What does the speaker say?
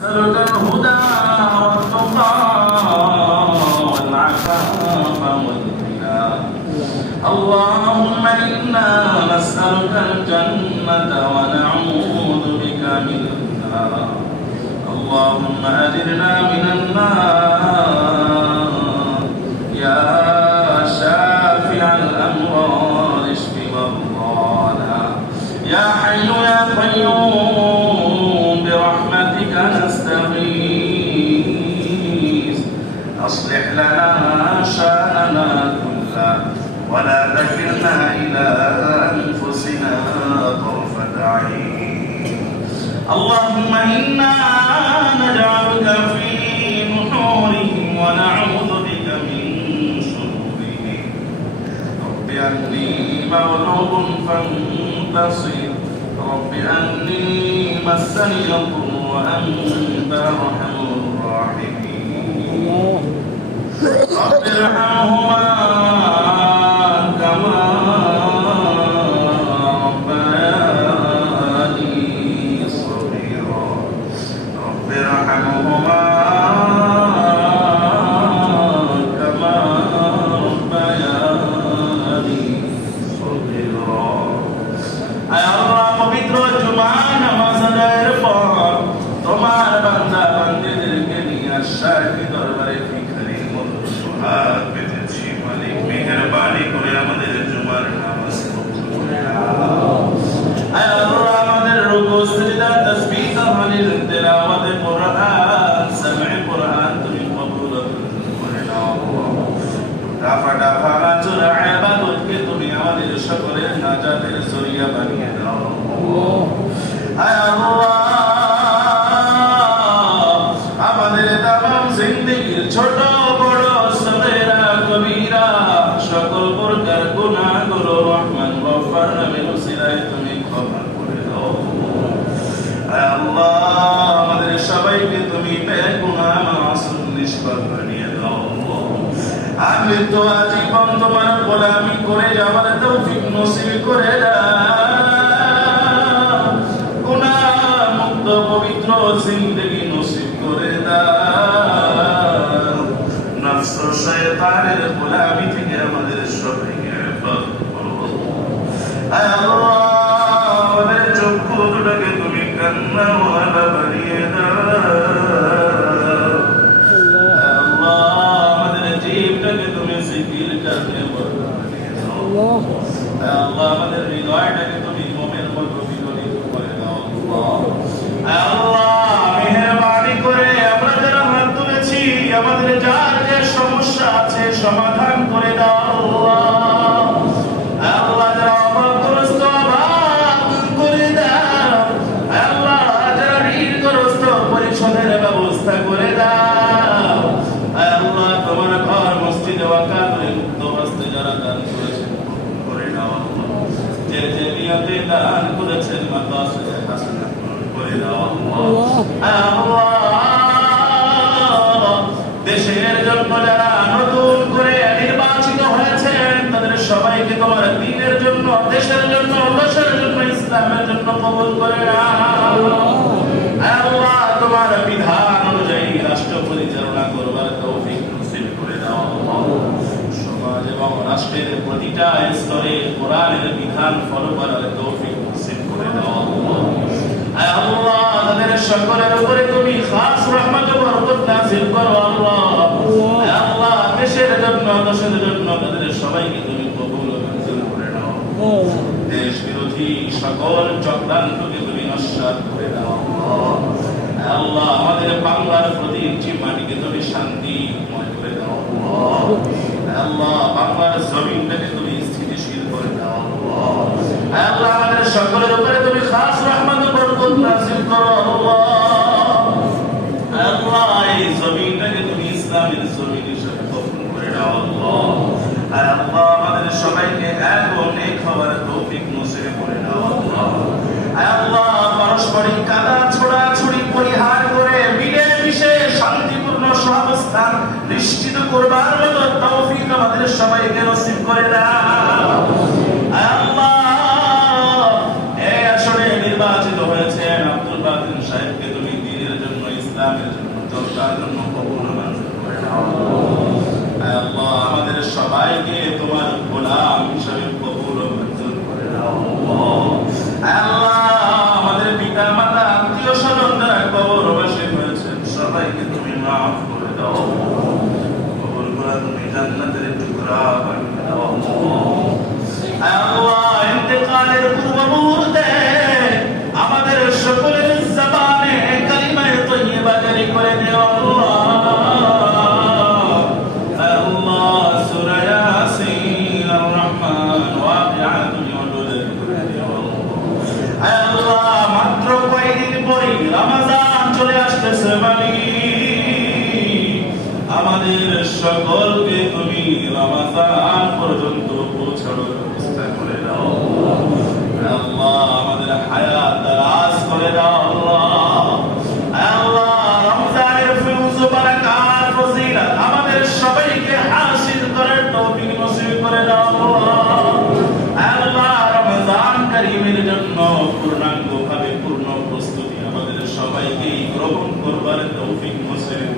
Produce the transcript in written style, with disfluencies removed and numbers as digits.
نسألك الهدى والتقى والعفاف والغنى اللهم إنا نسألك الجنة ونعوذ بك من النار اللهم أجرنا من النار يا شافع الأمراض اشف مرضانا يا حي يا قيوم برحمتك نستغيث أصلح لنا شأننا كله ولا تكلنا إلى أنفسنا طرفة عين اللهم إنا نجعلك في نحورهم ونعوذ بك من شرورهم رب أني مغلوب فانتصر رب أني مسني الضر وأنت أرحم الراحمين رب ارحمهما كما ربياني صغيرا رب ارحمهما كما ربياني صغيرا আয় আল্লাহ পবিত্র জুমার নামাজ আদায়ের পর তোমার বান্দা বান্দীদেরকে নিয়ে আশাকি দরবারে ভিখারি মতো সুহাগ পেতেছি মালিক মেহেরবানি করে আমাদের জুমার নামাজ কবুল করে নাও আয় আল্লাহ আমাদের রুকু সিজদা তাসবিহ তাহলিল তিলাওয়াত কোরআন সামঈ কোরআন তুমি কবুল করে নাও রাফাটা ভাঙা চূড়া ইবাদতকে তুমি আমাদের সকলের নাজাতের জরিয়া বানিয়ে দাও আয় আল্লাহ আমাদের তামাম জিন্দেগীর ছোট বড় সগীরা কবীরা সকল প্রকার গুনাহগুলো রহমান গফফার নামের উসিলায় তুমি ক্ষমা করে দাও আয় আল্লাহ আমাদের সবাইকে তুমি বেগুনাহ মাসুম নিষ্পাপ বানিয়ে দাও আমি তো আজীবন তোমার গোলামি করে যাবার তৌফিক নসিব করে দাও গুনাহ মুক্ত পবিত্র জিন্দেগি নসিব করে দাও নফস ও শয়তানের গোলামি থেকে আমাদের সবাইকে হেফাজত করো আয় আল্লাহ আমাদের চক্ষু দুটোকে তুমি কান্নাওয়ালা বানিয়ে দাও আল্লাহ আমাদের হৃদয়টাকে তুমি মোমের মতো বিগলিত করে দাও আল্লাহ মেহেরবানি করে আমরা যারা হাত তুলেছি আমাদের যার যে সমস্যা আছে সমাধান করে দাও আল্লাহ যারা অভাবগ্রস্ত অভাব করে দাও আল্লাহ যারা ঋণগ্রস্ত পরিশোধের ব্যবস্থা করে দাও আল্লাহ তোমার ঘর মসজিদে ওয়াকাফে মুক্ত হস্তে যারা দান করেছেন যে যে নিয়তে দান করেছেন মাকাসিদে হাসানা করে দাও আল্লাহ দেশের জন্য যারা নতুন করে নির্বাচিত হয়েছেন তাদের সবাইকে তোমার দ্বীনের জন্য দেশের জন্য দেশের জন্য ইসলামের জন্য কবুল করে নাও আল্লাহ তোমার বিধান অনুযায়ী রাষ্ট্র পরিচালনা করবার তৌফিক নসিব করে দাও সমাজ এবং রাষ্ট্রের প্রতিটা স্তরে কোরআনের বিধান ফলো করার তৌফিক নসিব করে দাও আল্লাহ তাদের সকলের উপরে তুমি খাস রহমত ও বরকত নাযিল করো আল্লাহ দেশের জন্য দেশের জন্য তাদের সবাইকে তুমি কবুল ও মঞ্জুর করে নাও দেশ বিরোধী সকল চক্রান্তকে তুমি নস্যাৎ করে দাও আল্লাহ আমাদের বাংলার প্রতি মাটিকে তুমি শান্তিময় করে দাও আল্লাহ বাংলার জমিনটাকে তুমি স্থিতিশীল করে দাও আল্লাহ আমাদের সকলের উপরে তুমি খাস রহমত ও বরকত নাযিল করো আল্লাহ এই জমিনটাকে তুমি ইসলামের জমিন হিসেবে কবুল করে নাও আল্লাহ আমাদের সবাইকে এক ও নেক হওয়ার তৌফিক নসিব করে নাও আল্লাহ পারস্পরিক কাদা ছোড়াছুড়ি পরিহার করে মিলেমিশে শান্তিপূর্ণ সহাবস্থান নিশ্চিত করবার মতো তৌফিক আমাদের সবাইকে নসিব করে দাও আল্লাহ এই আসরে নির্বাচিত হয়েছেন আব্দুল বাতিন সাহেবকে তুমি দ্বীনের জন্য ইসলামের জন্য জনতার জন্য কবুল মঞ্জুর করে নাও। আয় আল্লাহ, আমাদের সবাইকে তোমার গোলাম হিসেবে কবুল মঞ্জুর করে নাও। আয় আল্লাহ, আমাদের পিতা মাতা আত্মীয় স্বজন যারা কবরবাসী হয়েছেন সবাইকে তুমি মাফ করে দাও। কবুল করে তুমি জান্নাতের টুকরা বানিয়ে দাও। আয় আল্লাহ, ইন্তেকালের পূর্ব মুহূর্তে আমাদের সকলের জবানে কালিমায়ে তাইয়্যিবা জারি করে দিও আল্লাহ। আয় আল্লাহ, সূরা ইয়াসিন, আর রহমান, ওয়াকিআ তুমি অনুযায়ী করে দিও। আয় আল্লাহ, মাত্র কয়েকদিন পরেই রমজান চলে আসতেছে মালিক, আমাদের সকলকে তুমি রমজান পর্যন্ত পৌঁছানোর ব্যবস্থা করে দাও আল্লাহ। আমাদের হায়াত দারাজ করে দাও আল্লাহ। আল্লাহ, রমজানের ফিউজ বারাকাত ফজিলত আমাদের সবাইকে হাসিল করার তৌফিক নসিব করে দাও আল্লাহ। রমজান কারীমের জন্য পূর্ণাঙ্গভাবে পূর্ণ প্রস্তুতি আমাদের সবাইকে গ্রহণ করবার তৌফিক নসিব